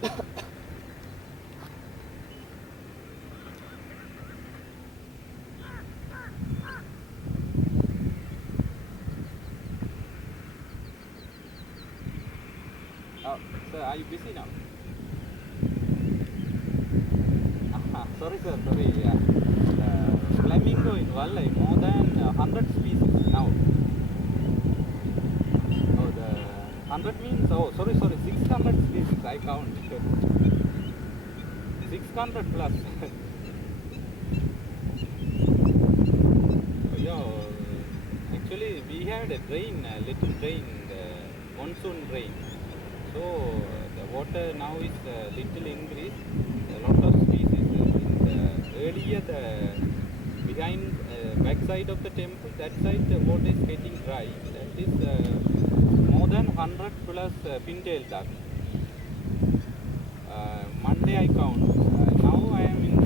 Oh, sir, are you busy now? Sorry, sir, sorry. Yeah. Flamingo in Valley, more than 100 species now. Oh, the 100 means, oh, sorry, 600 species, I count. 600 plus. Yeah, actually, we had a drain, a little drain, monsoon drain. So, the water now is little increased. A lot of species in the earlier, the behind back side of the temple, that side the water is getting dry. That is more than 100 plus pintail duck. Monday I count. Now I am in